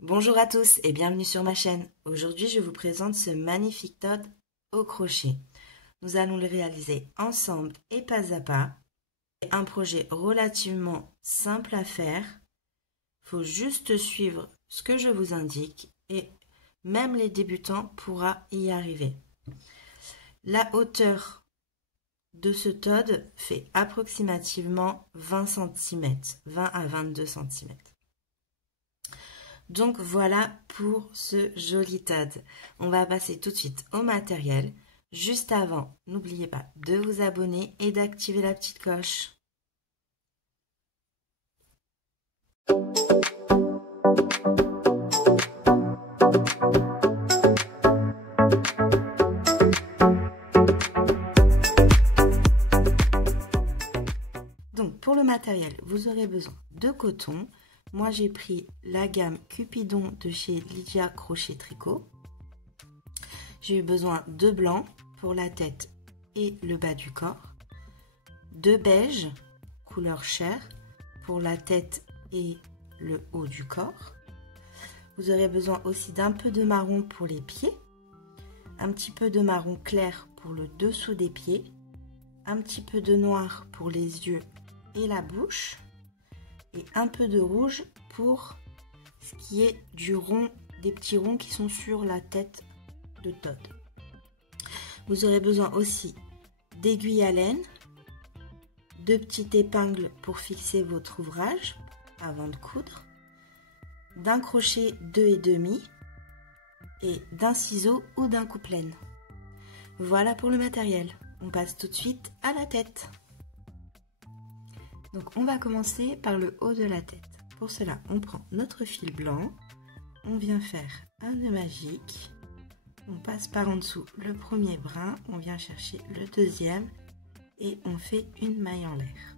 Bonjour à tous et bienvenue sur ma chaîne. Aujourd'hui, je vous présente ce magnifique toad au crochet. Nous allons le réaliser ensemble et pas à pas. C'est un projet relativement simple à faire. Il faut juste suivre ce que je vous indique et même les débutants pourront y arriver. La hauteur de ce toad fait approximativement 20 cm, 20 à 22 cm. Donc voilà pour ce joli toad. On va passer tout de suite au matériel. Juste avant, n'oubliez pas de vous abonner et d'activer la petite cloche. Donc pour le matériel, vous aurez besoin de coton. Moi, j'ai pris la gamme Cupidon de chez Lydia Crochet Tricot. J'ai eu besoin de blanc pour la tête et le bas du corps, de beige, couleur chair, pour la tête et le haut du corps. Vous aurez besoin aussi d'un peu de marron pour les pieds, un petit peu de marron clair pour le dessous des pieds, un petit peu de noir pour les yeux et la bouche, et un peu de rouge pour ce qui est du rond, des petits ronds qui sont sur la tête de toad. Vous aurez besoin aussi d'aiguilles à laine, de petites épingles pour fixer votre ouvrage avant de coudre, d'un crochet 2,5 et d'un ciseau ou d'un coupe-laine. Voilà pour le matériel. On passe tout de suite à la tête. Donc on va commencer par le haut de la tête. Pour cela, on prend notre fil blanc, on vient faire un nœud magique, on passe par en dessous le premier brin, on vient chercher le deuxième et on fait une maille en l'air.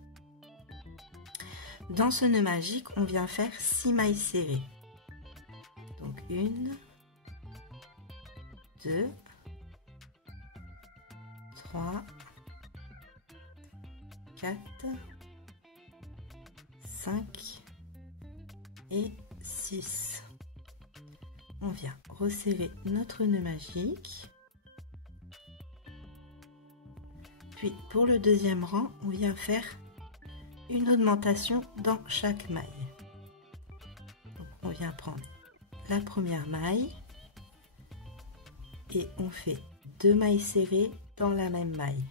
Dans ce nœud magique, on vient faire 6 mailles serrées. Donc 1, 2, 3, 4, 5 et 6. On vient resserrer notre nœud magique. Puis pour le deuxième rang, on vient faire une augmentation dans chaque maille. Donc, on vient prendre la première maille et on fait 2 mailles serrées dans la même maille.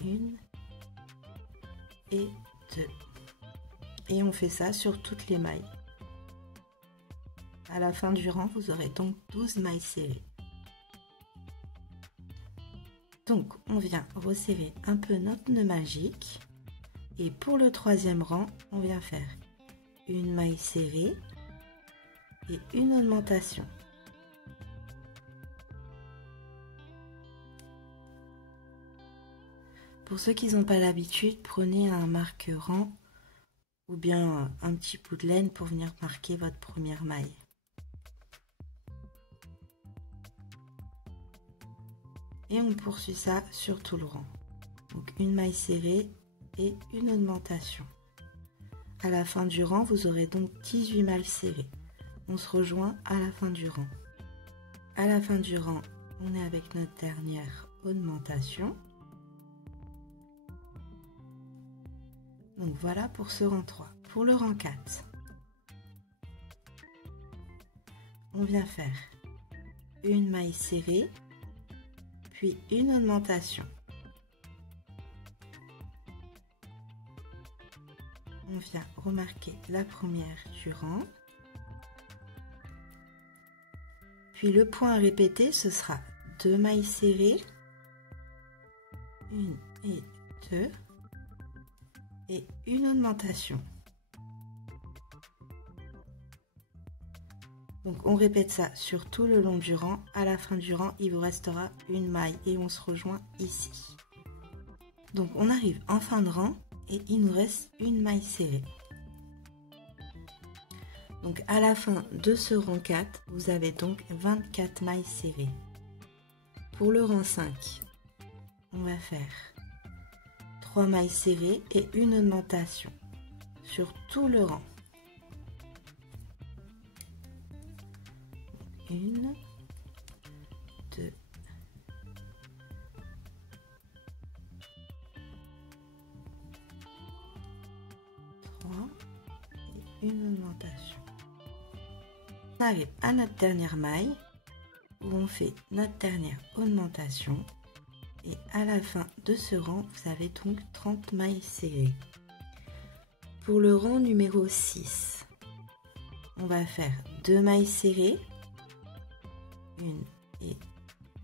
Donc, 1 et 2. Et on fait ça sur toutes les mailles. À la fin du rang, vous aurez donc 12 mailles serrées. Donc, on vient resserrer un peu notre nœud magique. Et pour le troisième rang, on vient faire une maille serrée et une augmentation. Pour ceux qui n'ont pas l'habitude, prenez un marqueur-rang ou bien un petit bout de laine pour venir marquer votre première maille. Et on poursuit ça sur tout le rang. Donc une maille serrée et une augmentation. À la fin du rang, vous aurez donc 18 mailles serrées. On se rejoint à la fin du rang. À la fin du rang, on est avec notre dernière augmentation. Donc voilà pour ce rang 3. Pour le rang 4, on vient faire une maille serrée, puis une augmentation. On vient remarquer la première du rang. Puis le point à répéter, ce sera 2 mailles serrées, 1 et 2, et une augmentation. Donc on répète ça sur tout le long du rang. À la fin du rang, il vous restera une maille et on se rejoint ici. Donc on arrive en fin de rang et il nous reste une maille serrée. Donc à la fin de ce rang 4, vous avez donc 24 mailles serrées. Pour le rang 5, on va faire 3 mailles serrées et une augmentation sur tout le rang. 1, 2, 3 et une augmentation. On arrive à notre dernière maille où on fait notre dernière augmentation et à la fin de ce rang, vous avez donc 30 mailles serrées. Pour le rang numéro 6, on va faire 2 mailles serrées, 1 et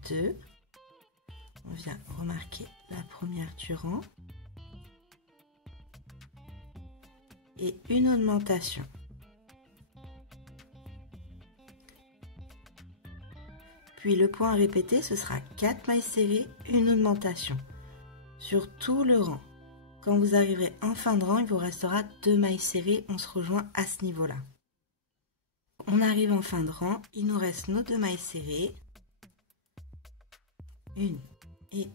2. On vient remarquer la première du rang et une augmentation. Puis le point à répéter, ce sera 4 mailles serrées, une augmentation sur tout le rang. Quand vous arriverez en fin de rang, il vous restera 2 mailles serrées, on se rejoint à ce niveau-là. On arrive en fin de rang, il nous reste nos 2 mailles serrées, 1 et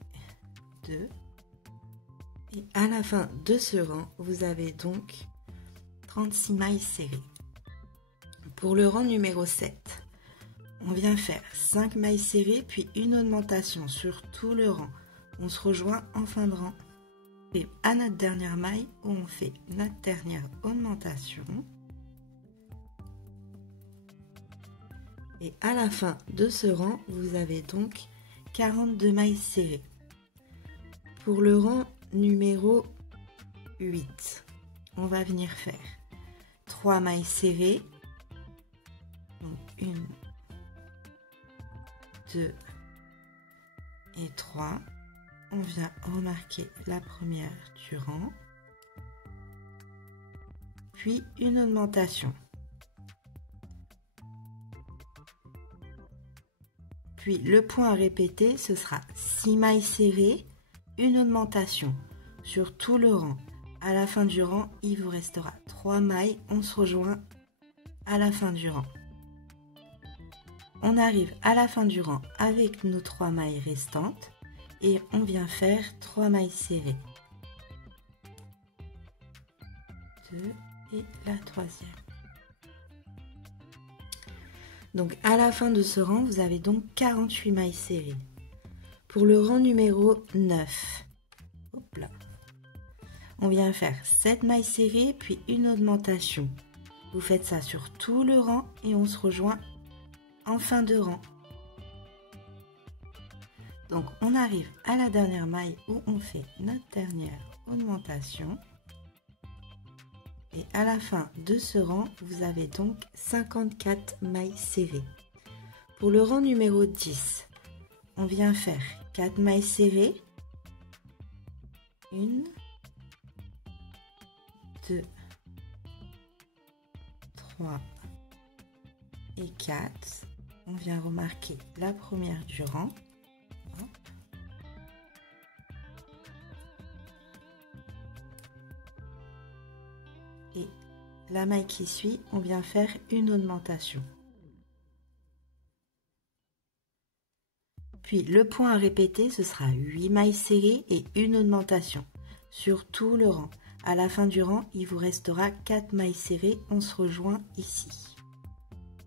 2. Et à la fin de ce rang, vous avez donc 36 mailles serrées. Pour le rang numéro 7, on vient faire 5 mailles serrées, puis une augmentation sur tout le rang. On se rejoint en fin de rang. Et à notre dernière maille, où on fait notre dernière augmentation. Et à la fin de ce rang, vous avez donc 42 mailles serrées. Pour le rang numéro 8, on va venir faire 3 mailles serrées. Donc 1, 2 et 3. On vient remarquer la première du rang, puis une augmentation. Puis le point à répéter, ce sera 6 mailles serrées, une augmentation sur tout le rang. À la fin du rang, il vous restera 3 mailles, on se rejoint à la fin du rang. On arrive à la fin du rang avec nos 3 mailles restantes et on vient faire 3 mailles serrées. 2 et la troisième. Donc à la fin de ce rang, vous avez donc 48 mailles serrées. Pour le rang numéro 9, hop là, on vient faire 7 mailles serrées puis une augmentation. Vous faites ça sur tout le rang et on se rejoint en fin de rang. Donc on arrive à la dernière maille où on fait notre dernière augmentation. Et à la fin de ce rang, vous avez donc 54 mailles serrées. Pour le rang numéro 10, on vient faire 4 mailles serrées. 1, 2, 3 et 4. On vient remarquer la première du rang. Hop. Et la maille qui suit, on vient faire une augmentation. Puis le point à répéter, ce sera 8 mailles serrées et une augmentation sur tout le rang. À la fin du rang, il vous restera 4 mailles serrées, on se rejoint ici.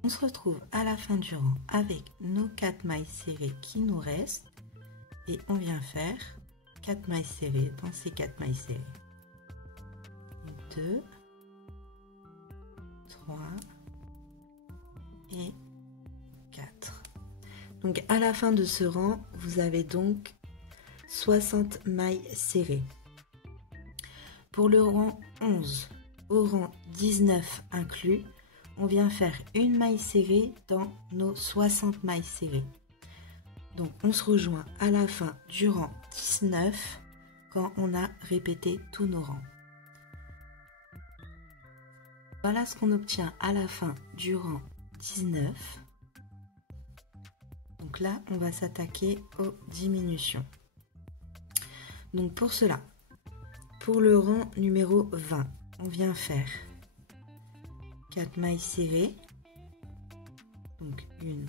On se retrouve à la fin du rang avec nos 4 mailles serrées qui nous restent et on vient faire 4 mailles serrées dans ces 4 mailles serrées. 2, 3 et 4. Donc à la fin de ce rang, vous avez donc 60 mailles serrées. Pour le rang 11 au rang 19 inclus, on vient faire une maille serrée dans nos 60 mailles serrées. Donc on se rejoint à la fin du rang 19 quand on a répété tous nos rangs. Voilà ce qu'on obtient à la fin du rang 19. Donc là, on va s'attaquer aux diminutions. Donc pour cela, pour le rang numéro 20, on vient faire 4 mailles serrées. Donc 1,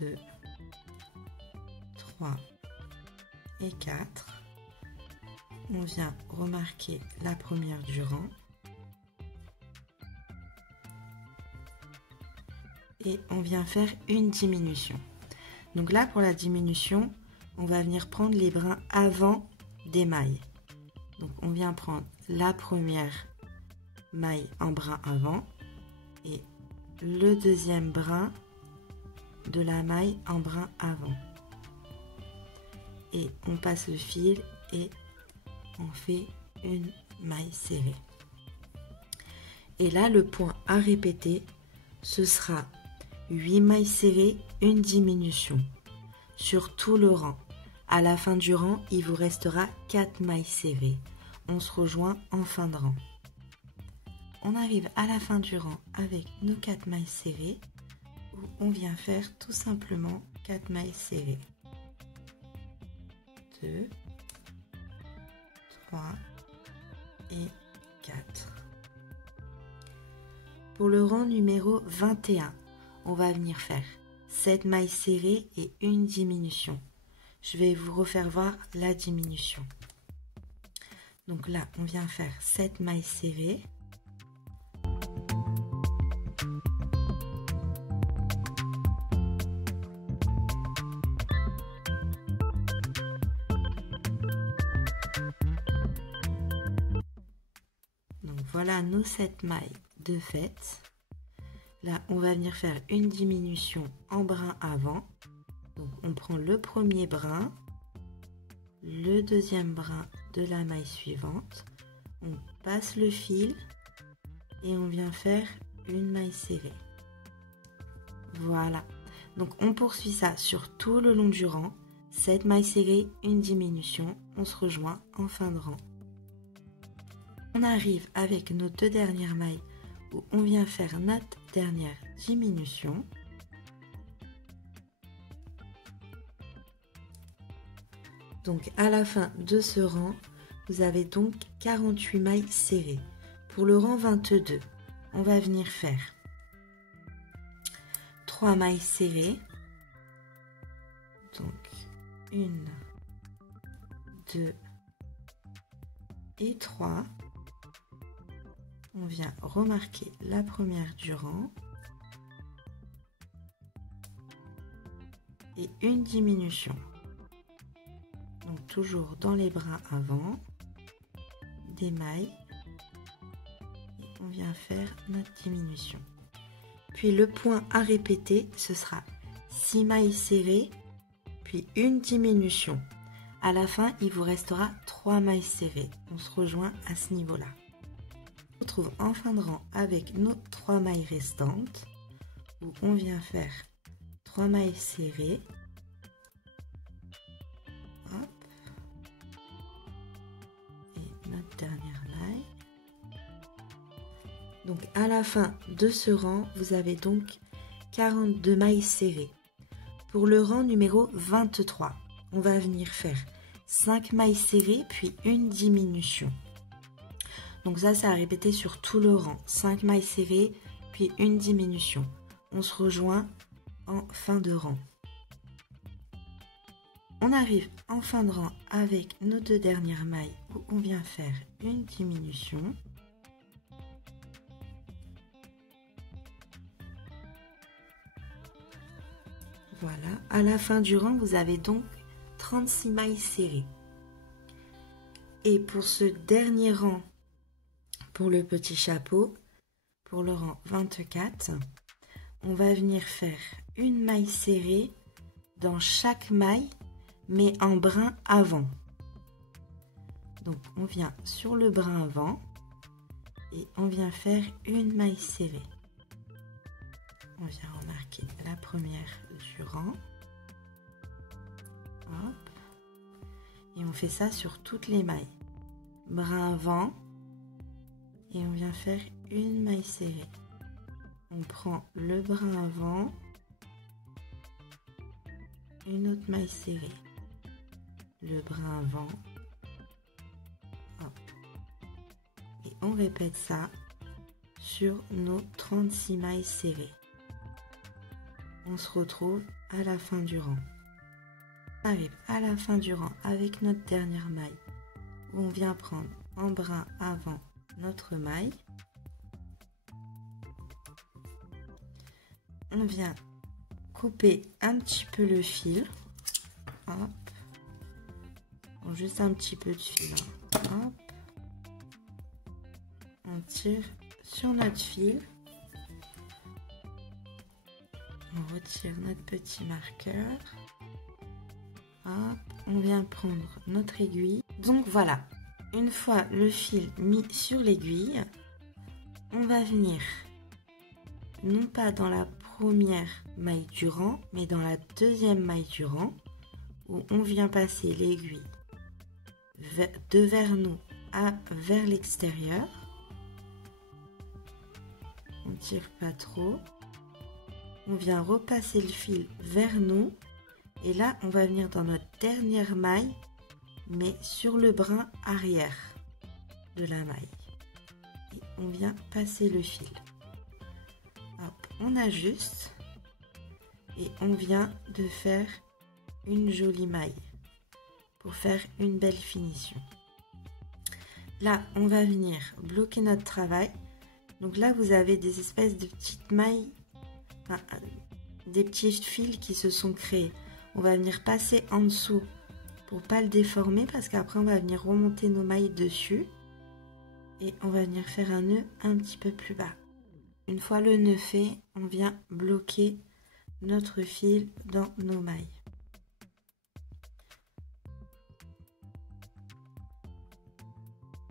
2, 3 et 4. On vient remarquer la première du rang. et on vient faire une diminution. Donc là, pour la diminution, on va venir prendre les brins avant des mailles. Donc on vient prendre la première maille en brin avant et le deuxième brin de la maille en brin avant. Et on passe le fil et on fait une maille serrée. Et là, le point à répéter, ce sera 8 mailles serrées, une diminution sur tout le rang. À la fin du rang, il vous restera 4 mailles serrées. On se rejoint en fin de rang. On arrive à la fin du rang avec nos 4 mailles serrées où on vient faire tout simplement 4 mailles serrées. 2, 3 et 4. Pour le rang numéro 21, on va venir faire 7 mailles serrées et une diminution. Je vais vous refaire voir la diminution. Donc là, on vient faire 7 mailles serrées. Donc voilà nos 7 mailles de fait. Là, on va venir faire une diminution en brin avant. Donc on prend le premier brin, le deuxième brin de la maille suivante, on passe le fil et on vient faire une maille serrée. Voilà. Donc on poursuit ça sur tout le long du rang. 7 mailles serrées, une diminution, on se rejoint en fin de rang. On arrive avec nos 2 dernières mailles où on vient faire notre dernière diminution. Donc à la fin de ce rang, vous avez donc 48 mailles serrées. Pour le rang 22, on va venir faire 3 mailles serrées. Donc 1, 2 et 3. On vient remarquer la première du rang et une diminution. Donc toujours dans les brins avant, des mailles et on vient faire notre diminution. Puis le point à répéter, ce sera 6 mailles serrées, puis une diminution. À la fin, il vous restera 3 mailles serrées. On se rejoint à ce niveau-là. On se retrouve en fin de rang avec nos 3 mailles restantes où on vient faire 3 mailles serrées. Hop. Et notre dernière maille. Donc à la fin de ce rang, vous avez donc 42 mailles serrées. Pour le rang numéro 23, on va venir faire 5 mailles serrées puis une diminution. Donc ça, c'est à répéter sur tout le rang. 5 mailles serrées, puis une diminution. On se rejoint en fin de rang. On arrive en fin de rang avec nos 2 dernières mailles où on vient faire une diminution. Voilà. À la fin du rang, vous avez donc 36 mailles serrées. Et pour ce dernier rang, pour le petit chapeau, pour le rang 24, on va venir faire une maille serrée dans chaque maille, mais en brin avant. Donc on vient sur le brin avant et on vient faire une maille serrée. On vient remarquer la première du rang. Hop. Et on fait ça sur toutes les mailles. Brin avant. Et on vient faire une maille serrée. On prend le brin avant, une autre maille serrée, le brin avant, hop. Et on répète ça sur nos 36 mailles serrées. On se retrouve à la fin du rang. On arrive à la fin du rang avec notre dernière maille où on vient prendre en brin avant notre maille. on vient couper un petit peu le fil. Hop. Bon, juste un petit peu de fil. Hop. On tire sur notre fil. On retire notre petit marqueur. Hop. On vient prendre notre aiguille. Donc voilà. Une fois le fil mis sur l'aiguille, on va venir non pas dans la première maille du rang, mais dans la deuxième maille du rang, où on vient passer l'aiguille vers nous vers l'extérieur. On tire pas trop. On vient repasser le fil vers nous. Et là, on va venir dans notre dernière maille, mais sur le brin arrière de la maille. Et on vient passer le fil. Hop, on ajuste. Et on vient de faire une jolie maille pour faire une belle finition. Là, on va venir bloquer notre travail. Donc là, vous avez des espèces de petites mailles, enfin, des petits fils qui se sont créés. On va venir passer en dessous pour pas le déformer parce qu'après, on va venir remonter nos mailles dessus. Et on va venir faire un nœud un petit peu plus bas. Une fois le nœud fait, on vient bloquer notre fil dans nos mailles.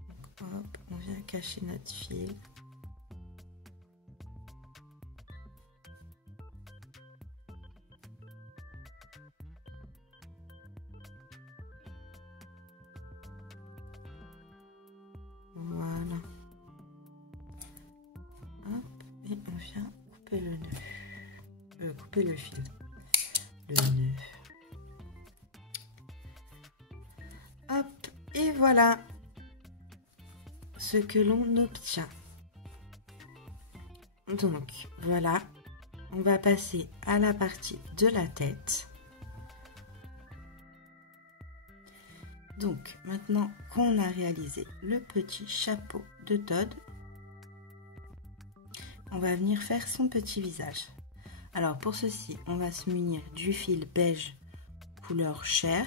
Donc, hop, on vient cacher notre fil. Voilà. Hop, et on vient couper le nœud. Couper le fil. Le nœud. Hop, et voilà ce que l'on obtient. Donc, voilà. On va passer à la partie de la tête. Donc, maintenant qu'on a réalisé le petit chapeau de Todd, on va venir faire son petit visage. Alors, pour ceci, on va se munir du fil beige couleur chair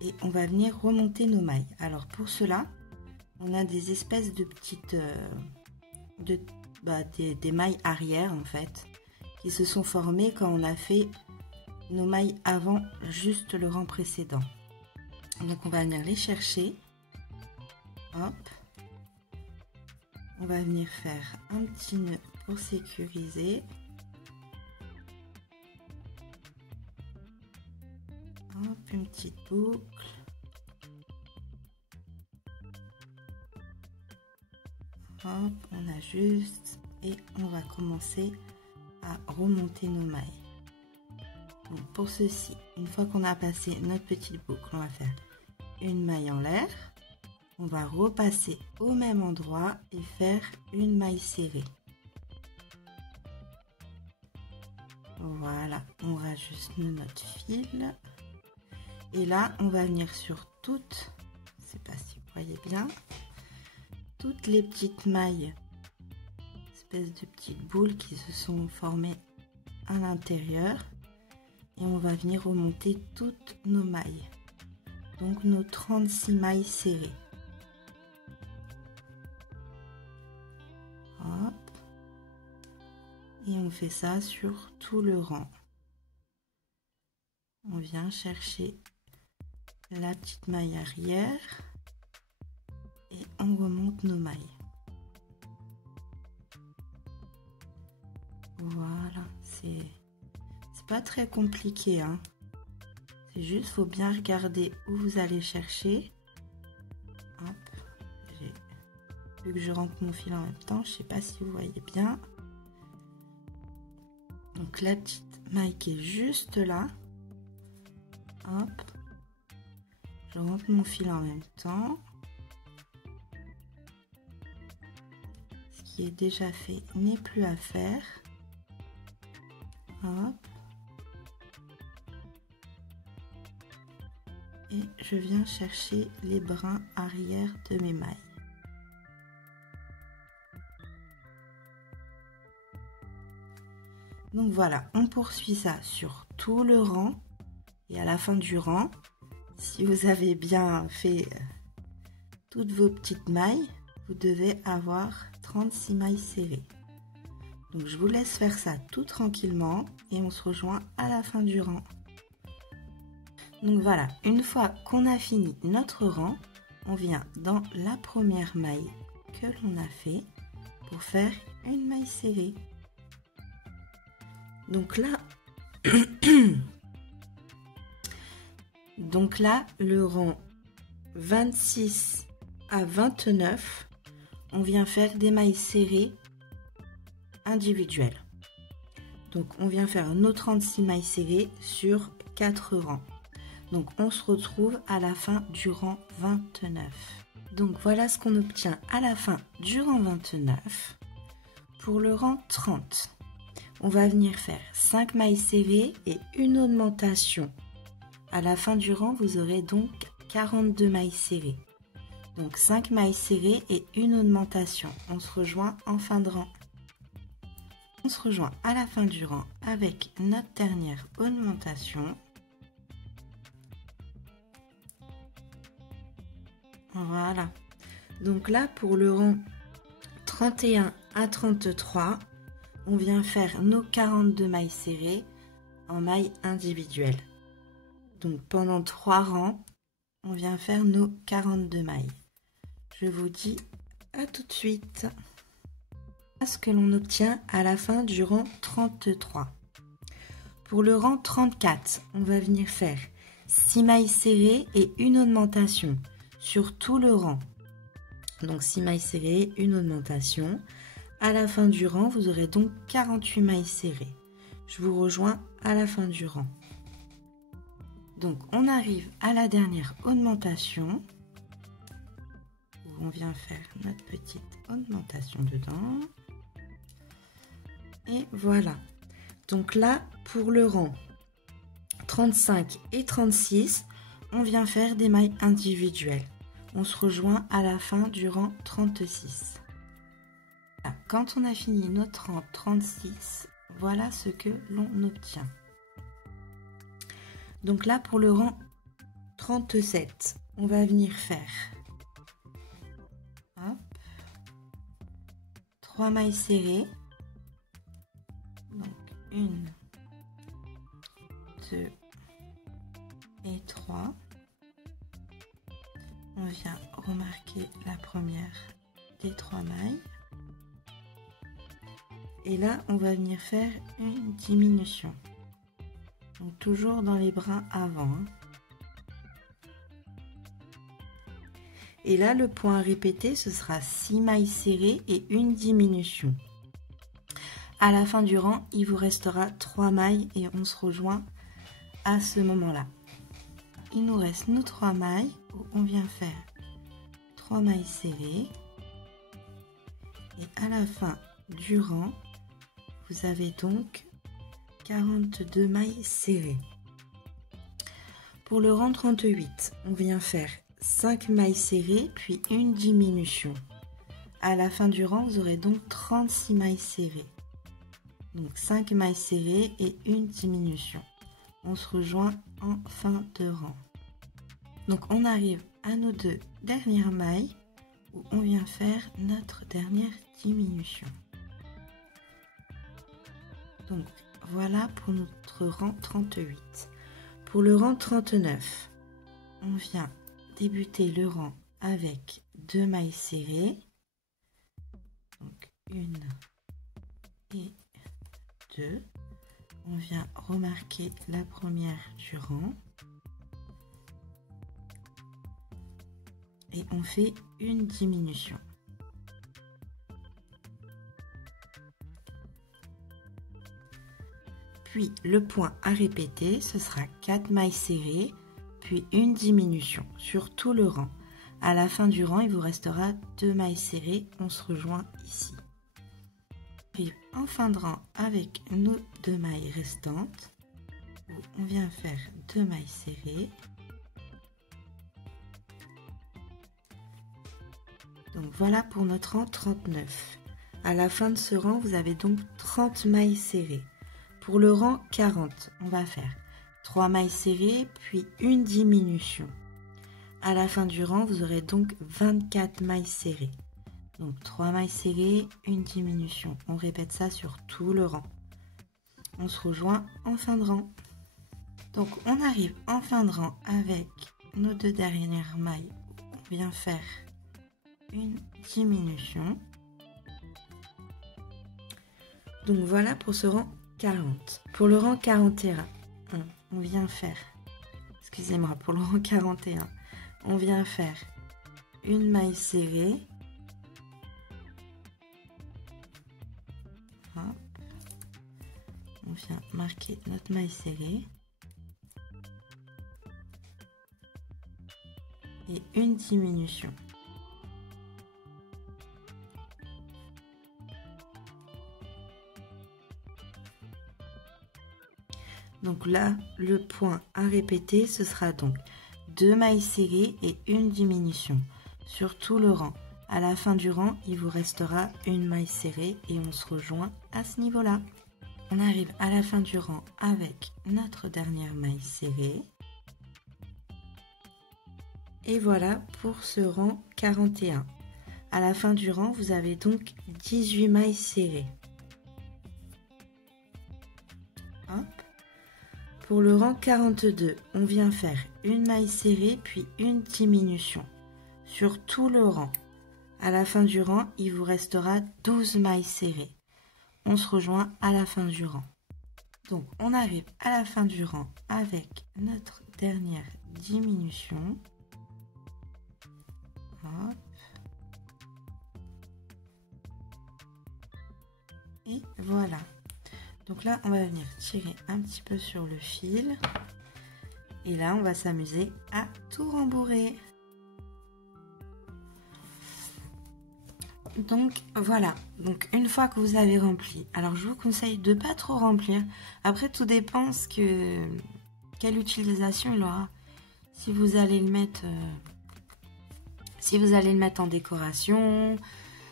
et on va venir remonter nos mailles. Alors, pour cela, on a des espèces de petites... des mailles arrière, en fait, qui se sont formées quand on a fait nos mailles avant juste le rang précédent. Donc on va venir les chercher. Hop. On va venir faire un petit nœud pour sécuriser. Hop, une petite boucle. Hop, on ajuste et on va commencer à remonter nos mailles. Donc pour ceci, une fois qu'on a passé notre petite boucle, on va faire une maille en l'air. On va repasser au même endroit et faire une maille serrée. Voilà, on rajuste notre fil. Et là, on va venir sur toutes, je ne sais pas si vous voyez bien, toutes les petites mailles, espèces de petites boules qui se sont formées à l'intérieur. Et on va venir remonter toutes nos mailles. Donc nos 36 mailles serrées. Hop. Et on fait ça sur tout le rang. On vient chercher la petite maille arrière et on remonte nos mailles. Voilà, c'est pas très compliqué, hein. C'est juste, faut bien regarder où vous allez chercher. Hop, vu que je rentre mon fil en même temps, je sais pas si vous voyez bien. Donc la petite maille qui est juste là. Hop, je rentre mon fil en même temps. Ce qui est déjà fait n'est plus à faire. Hop. Et je viens chercher les brins arrière de mes mailles. Donc voilà, on poursuit ça sur tout le rang. Et à la fin du rang, si vous avez bien fait toutes vos petites mailles, vous devez avoir 36 mailles serrées. Donc je vous laisse faire ça tout tranquillement et on se rejoint à la fin du rang. Donc voilà, une fois qu'on a fini notre rang, on vient dans la première maille que l'on a fait pour faire une maille serrée. Donc là, le rang 26 à 29, on vient faire des mailles serrées individuelles. Donc on vient faire nos 36 mailles serrées sur 4 rangs. Donc on se retrouve à la fin du rang 29. Donc voilà ce qu'on obtient à la fin du rang 29. Pour le rang 30, on va venir faire 5 mailles serrées et une augmentation. À la fin du rang, vous aurez donc 42 mailles serrées. Donc 5 mailles serrées et une augmentation. On se rejoint en fin de rang. On se rejoint à la fin du rang avec notre dernière augmentation. Voilà. Donc là, pour le rang 31 à 33, on vient faire nos 42 mailles serrées en mailles individuelles. Donc pendant 3 rangs, on vient faire nos 42 mailles. Je vous dis à tout de suite. Ce que l'on obtient à la fin du rang 33. Pour le rang 34, on va venir faire 6 mailles serrées et une augmentation sur tout le rang. Donc 6 mailles serrées, une augmentation. À la fin du rang, vous aurez donc 48 mailles serrées. Je vous rejoins à la fin du rang. Donc on arrive à la dernière augmentation. Où on vient faire notre petite augmentation dedans. Et voilà. Donc là, pour le rang 35 et 36, on vient faire des mailles individuelles. On se rejoint à la fin du rang 36. Quand on a fini notre rang 36, voilà ce que l'on obtient. Donc là, pour le rang 37, on va venir faire 3 mailles serrées. Donc 1, 2 et 3. On vient remarquer la première des 3 mailles. Et là, on va venir faire une diminution. Donc toujours dans les brins avant. Et là, le point à répéter, ce sera 6 mailles serrées et une diminution. À la fin du rang, il vous restera 3 mailles et on se rejoint à ce moment-là. Il nous reste nos 3 mailles où on vient faire 3 mailles serrées. Et à la fin du rang, vous avez donc 42 mailles serrées. Pour le rang 38, on vient faire 5 mailles serrées puis une diminution. À la fin du rang, vous aurez donc 36 mailles serrées. Donc 5 mailles serrées et une diminution. On se rejoint en fin de rang. Donc on arrive à nos 2 dernières mailles où on vient faire notre dernière diminution. Donc voilà pour notre rang 38. Pour le rang 39, on vient débuter le rang avec 2 mailles serrées. Donc 1 et 2. On vient remarquer la première du rang. Et on fait une diminution. Puis le point à répéter, ce sera 4 mailles serrées, puis une diminution sur tout le rang. À la fin du rang, il vous restera 2 mailles serrées, on se rejoint ici. Puis en fin de rang avec nos 2 mailles restantes, où on vient faire 2 mailles serrées. Donc voilà pour notre rang 39. À la fin de ce rang, vous avez donc 30 mailles serrées. Pour le rang 40, on va faire 3 mailles serrées, puis une diminution. À la fin du rang, vous aurez donc 24 mailles serrées. Donc 3 mailles serrées, une diminution. On répète ça sur tout le rang. On se rejoint en fin de rang. Donc on arrive en fin de rang avec nos 2 dernières mailles. On vient faire une diminution. Donc voilà pour ce rang 40. Pour le rang 41, on vient faire, excusez-moi, pour le rang 41, on vient faire une maille serrée. Hop. On vient marquer notre maille serrée. Et une diminution. Donc là, le point à répéter, ce sera donc 2 mailles serrées et une diminution sur tout le rang. À la fin du rang, il vous restera une maille serrée et on se rejoint à ce niveau-là. On arrive à la fin du rang avec notre dernière maille serrée. Et voilà pour ce rang 41. À la fin du rang, vous avez donc 18 mailles serrées. Hop. Pour le rang 42, on vient faire une maille serrée puis une diminution sur tout le rang. À la fin du rang, il vous restera 12 mailles serrées. On se rejoint à la fin du rang. Donc, on arrive à la fin du rang avec notre dernière diminution. Hop. Et voilà. Donc là, on va venir tirer un petit peu sur le fil. Et là, on va s'amuser à tout rembourrer. Donc voilà. Donc une fois que vous avez rempli, alors je vous conseille de pas trop remplir. Après, tout dépend quelle utilisation il aura. Si vous allez le mettre, en décoration,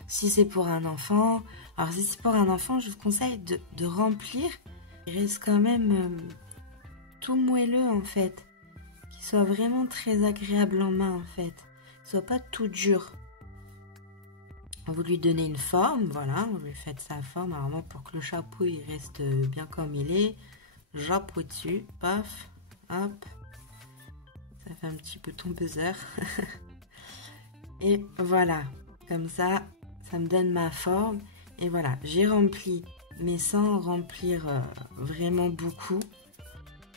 si c'est pour un enfant. Alors si c'est pour un enfant, je vous conseille de remplir. Il reste quand même tout moelleux en fait. Qu'il soit vraiment très agréable en main en fait. Qu'il soit pas tout dur. Vous lui donnez une forme, voilà. Vous lui faites sa forme. Alors moi, pour que le chapeau il reste bien comme il est, j'appuie dessus. Paf, hop. Ça fait un petit bouton buzzer. Et voilà. Comme ça, ça me donne ma forme. Et voilà, j'ai rempli, mais sans remplir vraiment beaucoup.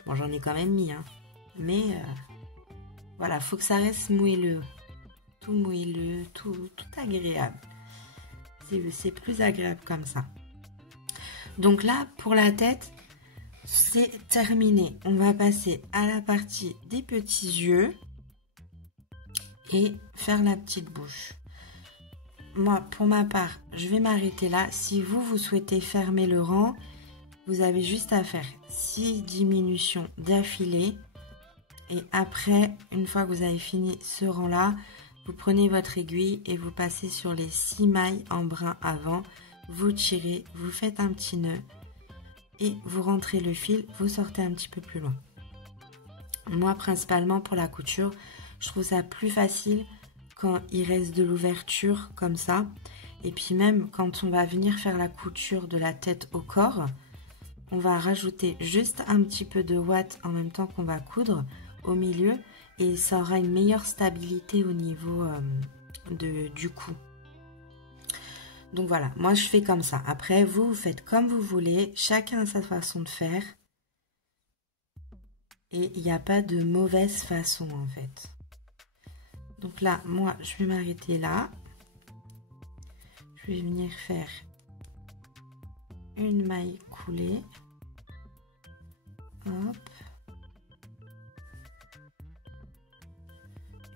Bon, j'en ai quand même mis, hein. Mais voilà, faut que ça reste moelleux. Tout moelleux, tout agréable. C'est plus agréable comme ça. Donc là, pour la tête, c'est terminé. On va passer à la partie des petits yeux et faire la petite bouche. Moi, pour ma part, je vais m'arrêter là. Si vous souhaitez fermer le rang, vous avez juste à faire 6 diminutions d'affilée. Et après, une fois que vous avez fini ce rang-là, vous prenez votre aiguille et vous passez sur les 6 mailles en brin avant. Vous tirez, vous faites un petit nœud et vous rentrez le fil, vous sortez un petit peu plus loin. Moi, principalement pour la couture, je trouve ça plus facile quand il reste de l'ouverture comme ça. Et puis même quand on va venir faire la couture de la tête au corps, on va rajouter juste un petit peu de ouate en même temps qu'on va coudre au milieu. Et ça aura une meilleure stabilité au niveau du cou. Donc voilà, moi je fais comme ça. Après, vous faites comme vous voulez. Chacun a sa façon de faire. Et il n'y a pas de mauvaise façon en fait. Donc là, moi, je vais m'arrêter là. Je vais venir faire une maille coulée. Hop.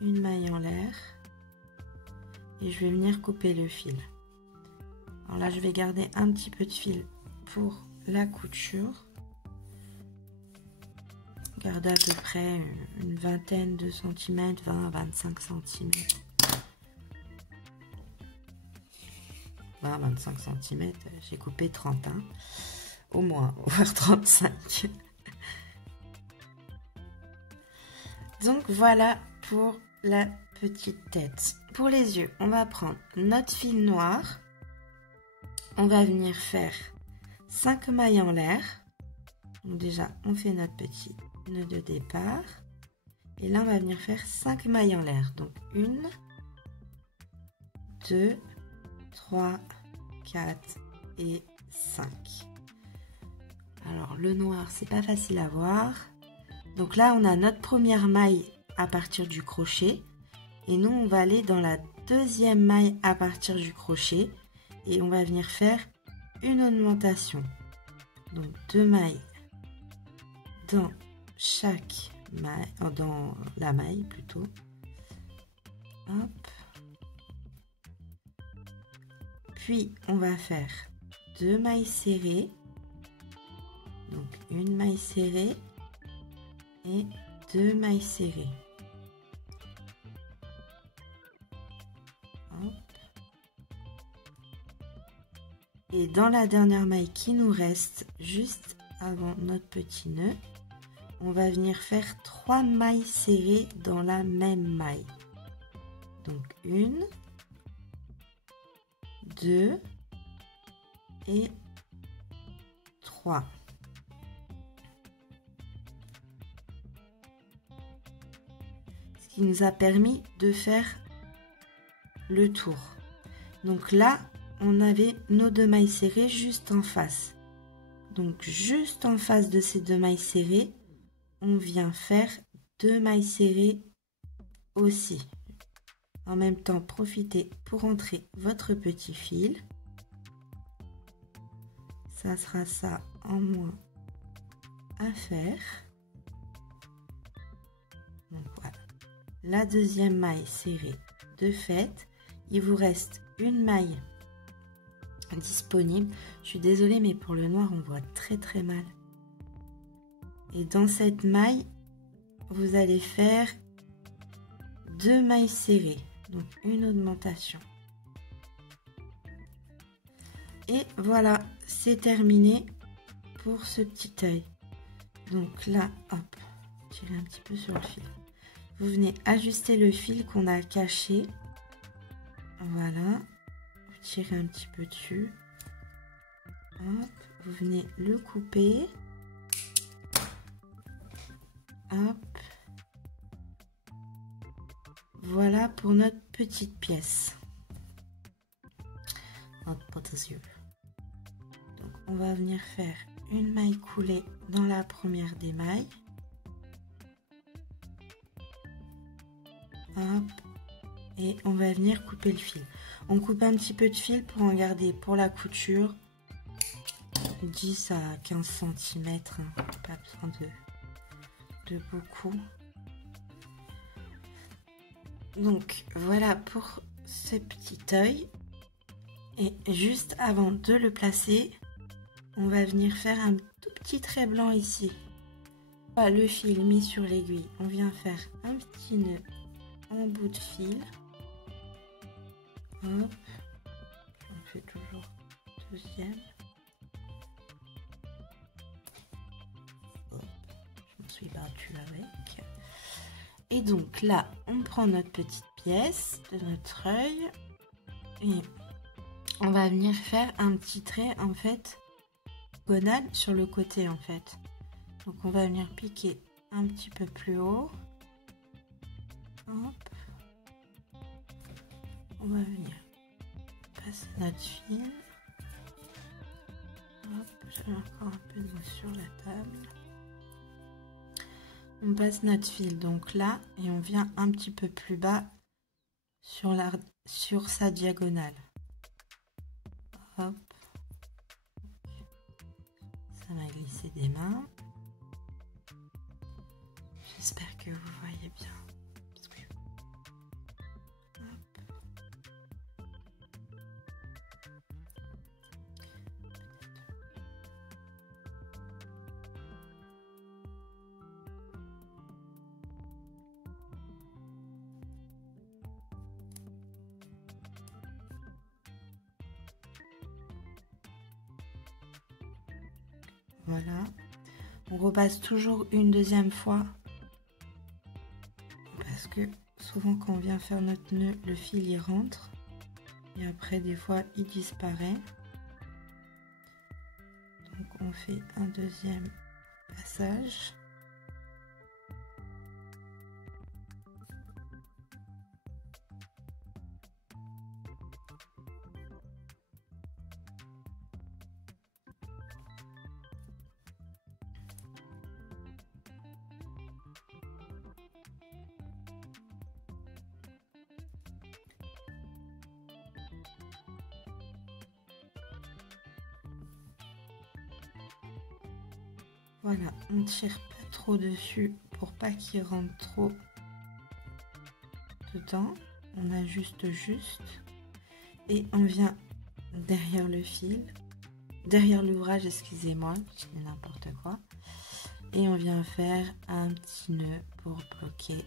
Une maille en l'air. Et je vais venir couper le fil. Alors là, je vais garder un petit peu de fil pour la couture. Garder à peu près une vingtaine de centimètres, 20 à 25 centimètres. 20 à 25 centimètres, j'ai coupé 30. Hein. au moins, voire 35. Donc voilà pour la petite tête. Pour les yeux, on va prendre notre fil noir. On va venir faire 5 mailles en l'air. Donc déjà, on fait notre petit nœud de départ. Et là, on va venir faire 5 mailles en l'air. Donc 1, 2, 3, 4 et 5. Alors le noir, c'est pas facile à voir. Donc là, on a notre première maille à partir du crochet. Et nous, on va aller dans la deuxième maille à partir du crochet. Et on va venir faire une augmentation. Donc 2 mailles dans chaque maille, dans la maille plutôt. Hop. Puis, on va faire 2 mailles serrées. Donc une maille serrée et 2 mailles serrées. Hop. Et dans la dernière maille qui nous reste, juste avant notre petit nœud, on va venir faire 3 mailles serrées dans la même maille. Donc 1, 2 et 3. Ce qui nous a permis de faire le tour. Donc là, on avait nos 2 mailles serrées juste en face. Donc juste en face de ces 2 mailles serrées, on vient faire 2 mailles serrées aussi. En même temps, profitez pour entrer votre petit fil. Ça sera ça en moins à faire. Donc voilà. La deuxième maille serrée de fait. Il vous reste une maille disponible. Je suis désolée, mais pour le noir, on voit très mal. Et dans cette maille, vous allez faire 2 mailles serrées. Donc une augmentation. Et voilà, c'est terminé pour ce petit œil. Donc là, hop, tirez un petit peu sur le fil. Vous venez ajuster le fil qu'on a caché. Voilà, vous tirez un petit peu dessus. Hop, vous venez le couper. Hop. Voilà pour notre petite pièce. Notre porte-yeux. Donc on va venir faire une maille coulée dans la première des mailles. Hop. Et on va venir couper le fil. On coupe un petit peu de fil pour en garder pour la couture 10 à 15 cm. Pas besoin de beaucoup. Donc voilà pour ce petit œil. Et juste avant de le placer, on va venir faire un tout petit trait blanc ici. Le fil mis sur l'aiguille, on vient faire un petit nœud en bout de fil. Hop, on fait toujours deuxième. Hop, je me suis battue avec. Et donc là, on prend notre petite pièce de notre œil et on va venir faire un petit trait en fait diagonal sur le côté en fait. Donc on va venir piquer un petit peu plus haut. Hop. On va venir passer notre fil. Hop, j'ai encore un peu de mousse sur la table. On passe notre fil donc là et on vient un petit peu plus bas sur sa diagonale. Hop. Ça m'a glissé des mains. J'espère que vous voyez bien. Voilà. On repasse toujours une deuxième fois. Parce que souvent quand on vient faire notre nœud, le fil y rentre. Et après des fois il disparaît. Donc on fait un deuxième passage. Voilà, on ne tire pas trop dessus pour pas qu'il rentre trop dedans. On ajuste juste et on vient derrière le fil, derrière l'ouvrage, excusez-moi, je dis n'importe quoi. Et on vient faire un petit nœud pour bloquer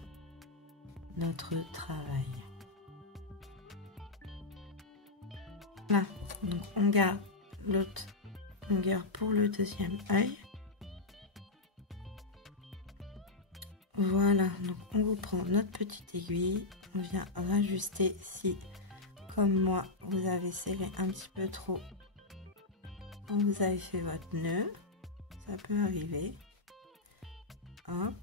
notre travail. Là, donc on garde l'autre longueur pour le deuxième œil. Voilà, donc on reprend notre petite aiguille, on vient rajuster si, comme moi, vous avez serré un petit peu trop quand vous avez fait votre nœud, ça peut arriver. Hop,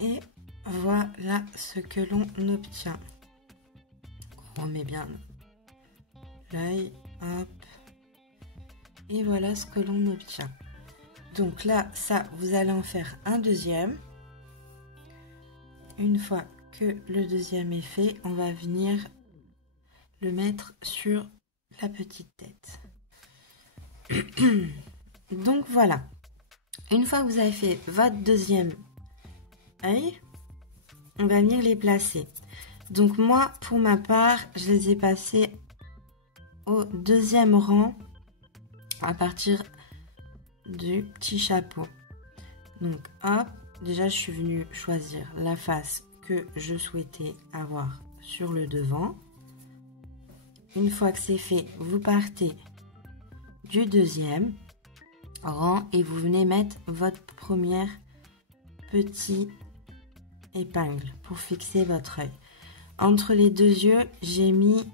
et voilà ce que l'on obtient. On remet bien l'œil, hop, et voilà ce que l'on obtient. Donc là, ça, vous allez en faire un deuxième. Une fois que le deuxième est fait, on va venir le mettre sur la petite tête. Donc voilà. Une fois que vous avez fait votre deuxième œil, on va venir les placer. Donc moi, pour ma part, je les ai passés au deuxième rang à partir du petit chapeau. Donc hop, déjà je suis venue choisir la face que je souhaitais avoir sur le devant. Une fois que c'est fait, vous partez du deuxième rang et vous venez mettre votre première petite épingle pour fixer votre œil. Entre les deux yeux, j'ai mis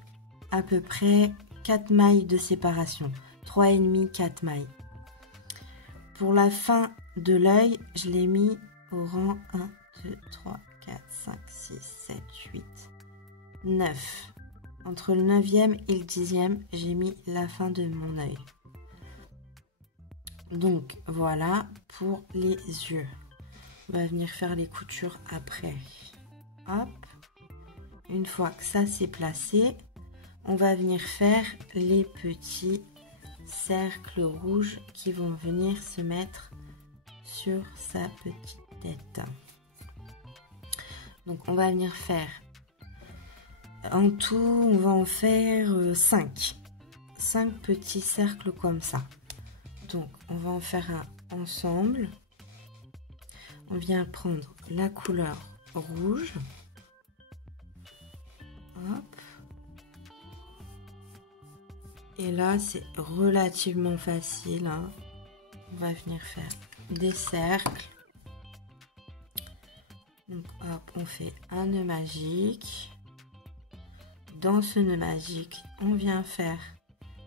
à peu près 4 mailles de séparation, 3,5, 4 mailles. Pour la fin de l'œil, je l'ai mis au rang 1, 2, 3, 4, 5, 6, 7, 8, 9. Entre le 9e et le 10e, j'ai mis la fin de mon œil. Donc voilà pour les yeux. On va venir faire les coutures après. Hop. Une fois que ça c'est placé, on va venir faire les petits cercles rouges qui vont venir se mettre sur sa petite tête. Donc on va venir faire en tout, on va en faire 5 petits cercles comme ça. Donc on va en faire un ensemble. On vient prendre la couleur rouge. Hop. Et là c'est relativement facile, hein. On va venir faire des cercles. Donc hop, on fait un nœud magique. Dans ce nœud magique, on vient faire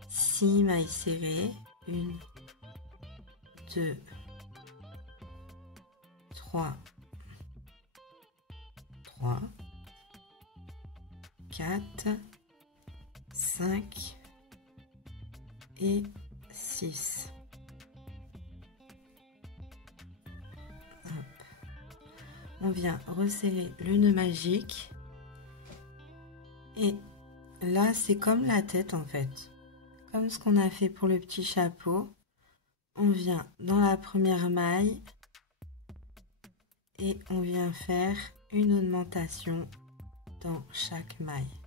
6 mailles serrées. 1, 2, 3, 4, 5 et 6. Hop. On vient resserrer le nœud magique. Et là, c'est comme la tête en fait. Comme ce qu'on a fait pour le petit chapeau. On vient dans la première maille et on vient faire une augmentation dans chaque maille.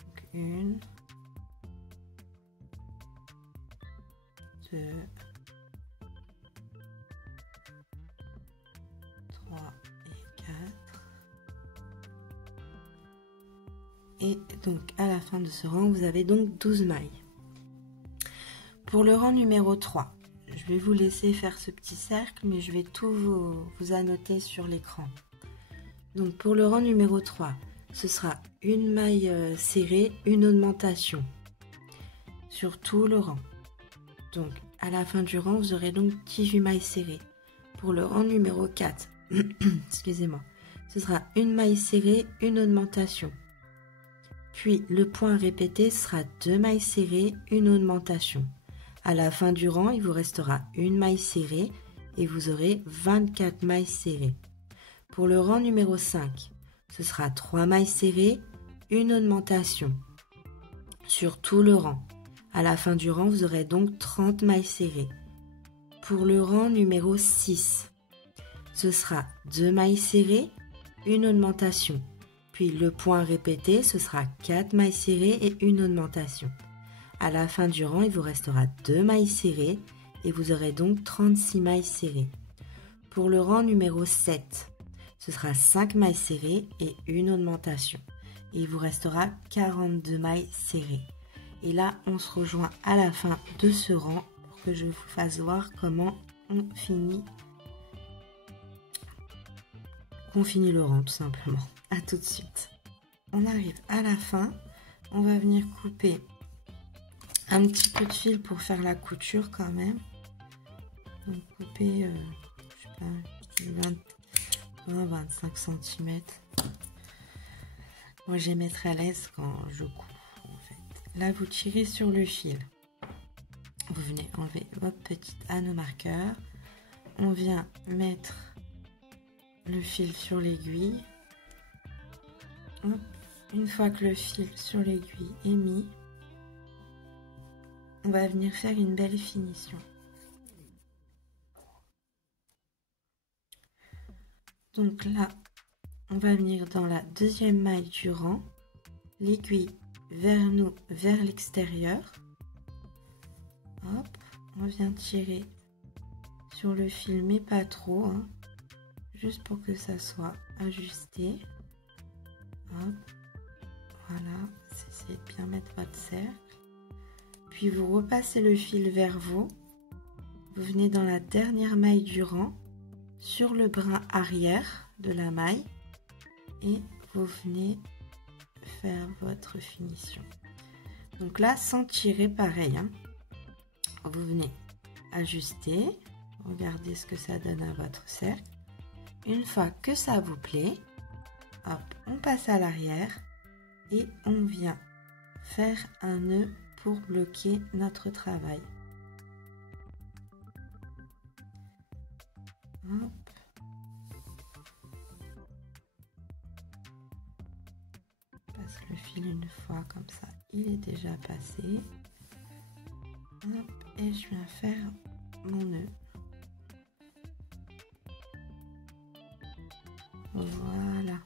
Donc 1, 2, 3 et 4. Et donc à la fin de ce rang, vous avez donc 12 mailles. pour le rang numéro 3, je vais vous laisser faire ce petit cercle, mais je vais tout vous annoter sur l'écran. Donc pour le rang numéro 3, ce sera une maille serrée, une augmentation sur tout le rang. Donc à la fin du rang, vous aurez donc 18 mailles serrées. Pour le rang numéro 4, excusez-moi, ce sera une maille serrée, une augmentation. Puis le point répété sera 2 mailles serrées, une augmentation. À la fin du rang, il vous restera une maille serrée et vous aurez 24 mailles serrées. Pour le rang numéro 5, ce sera 3 mailles serrées, une augmentation sur tout le rang. À la fin du rang, vous aurez donc 30 mailles serrées. Pour le rang numéro 6, ce sera 2 mailles serrées, une augmentation. Puis le point répété, ce sera 4 mailles serrées et une augmentation. À la fin du rang, il vous restera 2 mailles serrées et vous aurez donc 36 mailles serrées. Pour le rang numéro 7, ce sera 5 mailles serrées et une augmentation. Et il vous restera 42 mailles serrées. Et là, on se rejoint à la fin de ce rang pour que je vous fasse voir comment on finit le rang tout simplement. À tout de suite. On arrive à la fin. On va venir couper un petit peu de fil pour faire la couture quand même. Donc couper, je sais pas, 20-25 cm. Moi j'aime être à l'aise quand je coupe en fait. Là vous tirez sur le fil. Vous venez enlever votre petite anneau marqueur. On vient mettre le fil sur l'aiguille. Une fois que le fil sur l'aiguille est mis, on va venir faire une belle finition. Donc là, on va venir dans la deuxième maille du rang, l'aiguille vers nous, vers l'extérieur. Hop, on vient tirer sur le fil, mais pas trop, hein, juste pour que ça soit ajusté. Hop, voilà, essayez de bien mettre votre cercle. Puis vous repassez le fil vers vous. Vous venez dans la dernière maille du rang, sur le brin arrière de la maille, et vous venez faire votre finition. Donc là, sans tirer, pareil, hein, vous venez ajuster, regardez ce que ça donne à votre cercle. Une fois que ça vous plaît, hop, on passe à l'arrière et on vient faire un nœud pour bloquer notre travail. Hop. Passe le fil une fois comme ça, il est déjà passé. Hop, et je viens faire mon nœud. Voilà.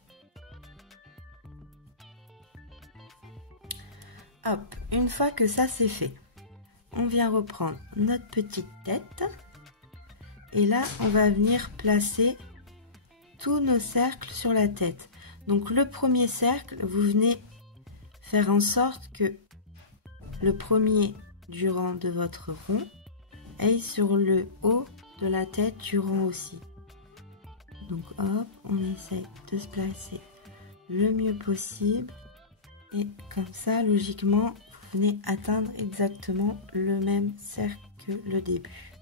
Hop, une fois que ça c'est fait, on vient reprendre notre petite tête et là on va venir placer tous nos cercles sur la tête. Donc le premier cercle, vous venez faire en sorte que le premier du rang de votre rond aille sur le haut de la tête du rang aussi. Donc hop, on essaye de se placer le mieux possible. Et comme ça, logiquement, vous venez atteindre exactement le même cercle que le début.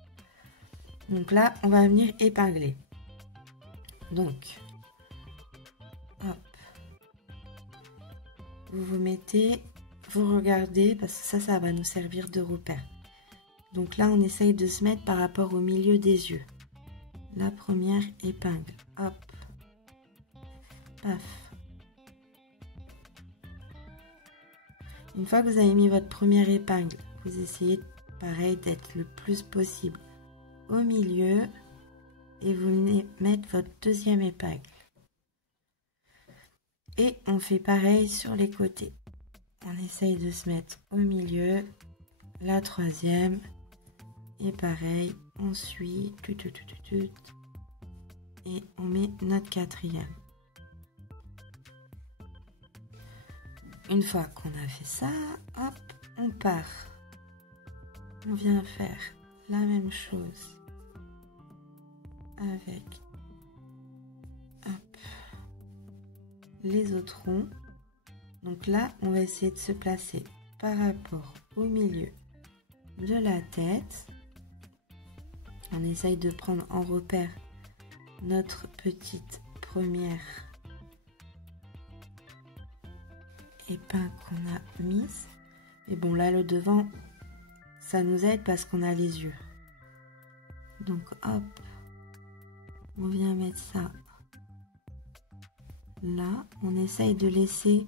Donc là, on va venir épingler. Donc, hop. Vous vous mettez, vous regardez, parce que ça va nous servir de repère. Donc là, on essaye de se mettre par rapport au milieu des yeux. La première épingle. Hop. Paf. Une fois que vous avez mis votre première épingle, vous essayez pareil d'être le plus possible au milieu et vous venez mettre votre deuxième épingle. Et on fait pareil sur les côtés. On essaye de se mettre au milieu, la troisième et pareil, on suit et on met notre quatrième. Une fois qu'on a fait ça, hop, on part on vient faire la même chose avec les autres ronds. Donc là, on va essayer de se placer par rapport au milieu de la tête. On essaye de prendre en repère notre petite première épingle qu'on a mise. Et bon, là, le devant, ça nous aide parce qu'on a les yeux. Donc, hop, on vient mettre ça là. On essaye de laisser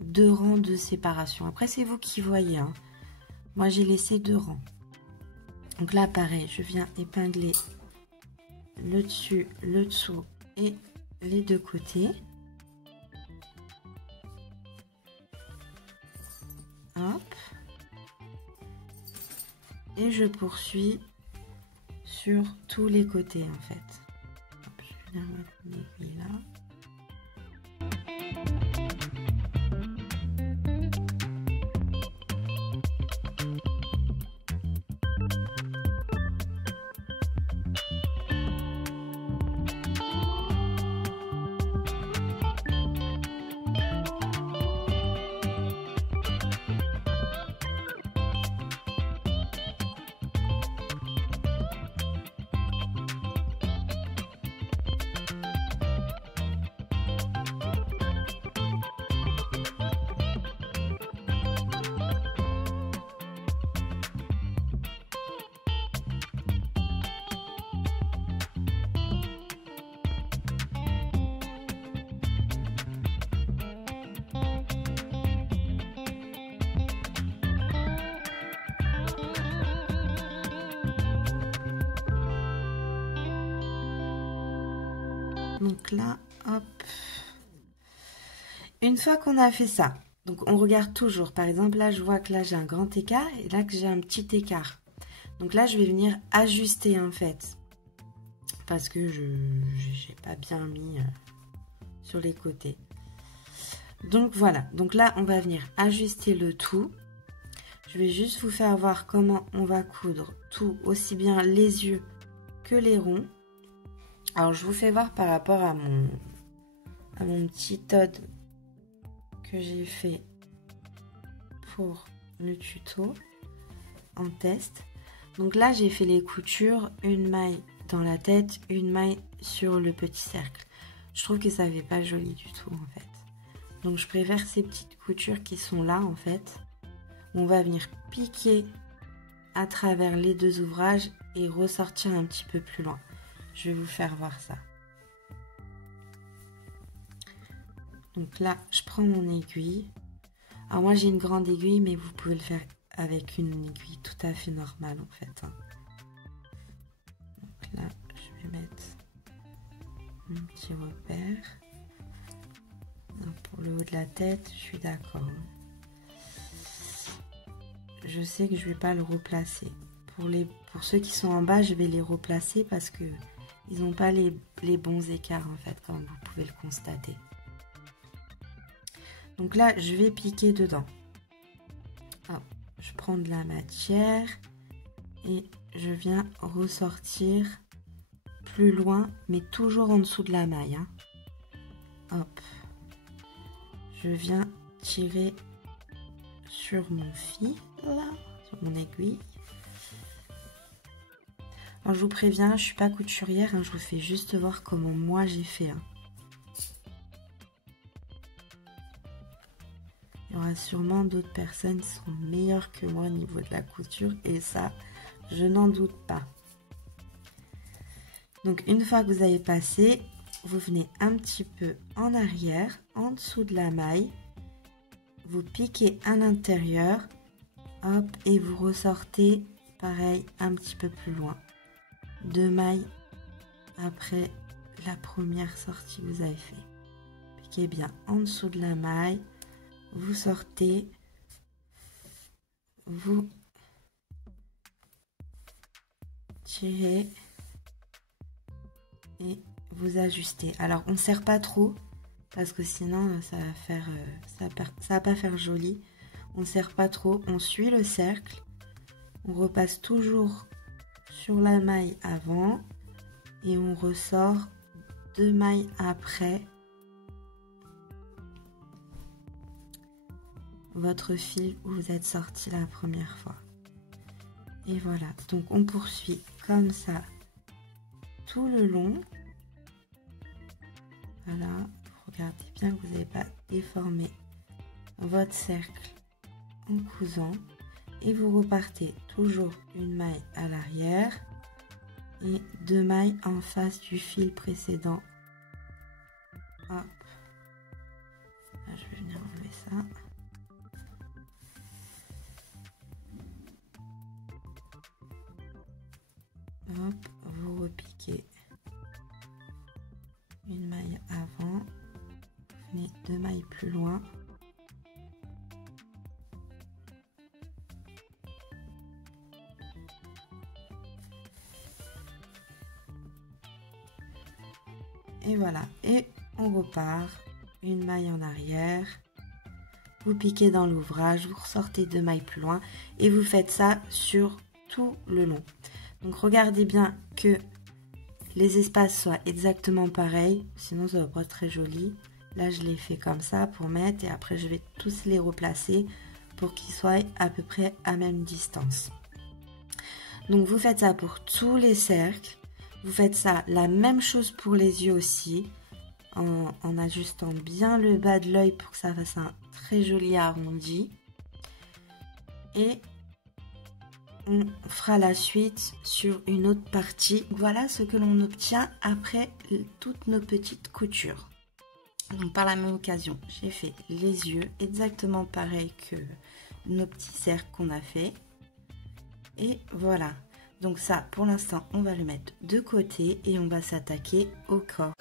2 rangs de séparation. Après, c'est vous qui voyez, hein. Moi, j'ai laissé 2 rangs. Donc là, pareil, je viens épingler le dessus, le dessous et les 2 côtés. Hop. Et je poursuis sur tous les côtés, en fait. Hop, je viens mettre une aiguille là. Donc là, hop. Une fois qu'on a fait ça, donc on regarde toujours. Par exemple, là, je vois que là, j'ai un grand écart et là, que j'ai un petit écart. Donc là, je vais venir ajuster, en fait. Parce que je n'ai pas bien mis sur les côtés. Donc voilà. Donc là, on va venir ajuster le tout. Je vais juste vous faire voir comment on va coudre tout, aussi bien les yeux que les ronds. Alors, je vous fais voir par rapport à mon petit Todd que j'ai fait pour le tuto en test. Donc là, j'ai fait les coutures, une maille dans la tête, une maille sur le petit cercle. Je trouve que ça fait pas joli du tout, en fait. Donc, je préfère ces petites coutures qui sont là, en fait. On va venir piquer à travers les 2 ouvrages et ressortir un petit peu plus loin. Je vais vous faire voir ça. Donc là, je prends mon aiguille. Alors moi, j'ai une grande aiguille, mais vous pouvez le faire avec une aiguille tout à fait normale, en fait. Donc là, je vais mettre mon petit repère. Donc pour le haut de la tête, je suis d'accord. Je sais que je ne vais pas le replacer. Pour ceux qui sont en bas, je vais les replacer parce que ils n'ont pas les bons écarts, en fait, comme vous pouvez le constater. Donc là, je vais piquer dedans. Alors, je prends de la matière et je viens ressortir plus loin, mais toujours en dessous de la maille. Hein. Hop. Je viens tirer sur mon fil, là, sur mon aiguille. Alors, je vous préviens, je ne suis pas couturière, hein, je vous fais juste voir comment moi j'ai fait. Hein. Il y aura sûrement d'autres personnes qui sont meilleures que moi au niveau de la couture et ça, je n'en doute pas. Donc, une fois que vous avez passé, vous venez un petit peu en arrière, en dessous de la maille. Vous piquez à l'intérieur, hop, et vous ressortez pareil un petit peu plus loin. 2 mailles après la première sortie que vous avez fait. Piquez bien en dessous de la maille, vous sortez, vous tirez et vous ajustez. Alors on ne serre pas trop parce que sinon ça va faire ça va pas faire joli. On ne serre pas trop, on suit le cercle On repasse toujours sur la maille avant et on ressort 2 mailles après votre fil où vous êtes sorti la première fois. Et voilà, donc on poursuit comme ça tout le long. Voilà, regardez bien que vous n'avez pas déformé votre cercle en cousant. Et vous repartez toujours une maille à l'arrière et 2 mailles en face du fil précédent. Hop. Là, je vais venir enlever ça. Hop, vous repiquez une maille avant, vous venez 2 mailles plus loin. Et voilà, et on repart, une maille en arrière, vous piquez dans l'ouvrage, vous ressortez 2 mailles plus loin et vous faites ça sur tout le long. Donc regardez bien que les espaces soient exactement pareils, sinon ça va pas être très joli. Là je l'ai fait comme ça pour mettre et après je vais tous les replacer pour qu'ils soient à peu près à même distance. Donc vous faites ça pour tous les cercles. Vous faites ça, la même chose pour les yeux aussi, en ajustant bien le bas de l'œil pour que ça fasse un très joli arrondi. Et on fera la suite sur une autre partie. Voilà ce que l'on obtient après toutes nos petites coutures. Donc par la même occasion, j'ai fait les yeux, exactement pareil que nos petits cercles qu'on a fait. Et voilà. Donc ça, pour l'instant, on va le mettre de côté et on va s'attaquer au corps.